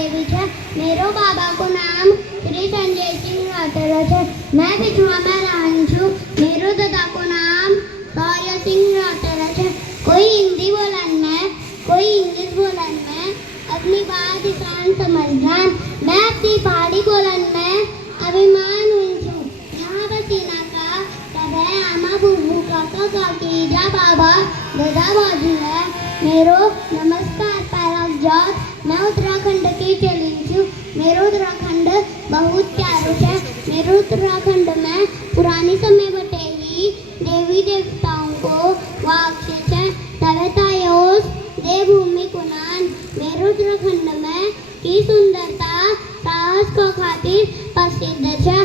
देवी है। मेरो बाबा को नाम श्री संजय सिंह राठौर है। मैं बिछुआ में रहूं छू। मेरो दादा को नाम सौर्य सिंह राठौर है। कोई हिंदी बोलन में, कोई इंग्लिश बोलन में अपनी बात ध्यान समझान। मैं अपनी पहाड़ी बोलन में अभिमान हुई छू। यहाँ बसीना का सब है आमा बुबू काका काकी जा बाबा दादा बाजू है। मेरो नमस्कार पैराग जात। मैं उत्तराखंड की चली छू। मेरो उत्तराखंड बहुत प्यारो है। मेरो उत्तराखंड में पुरानी समय बटेगी देवी देवताओं को वाक्षित है। तवेतायोस देवभूमि कुनान। मेरो उत्तराखंड में की सुंदरता साहस को खातिर प्रसिद्ध है।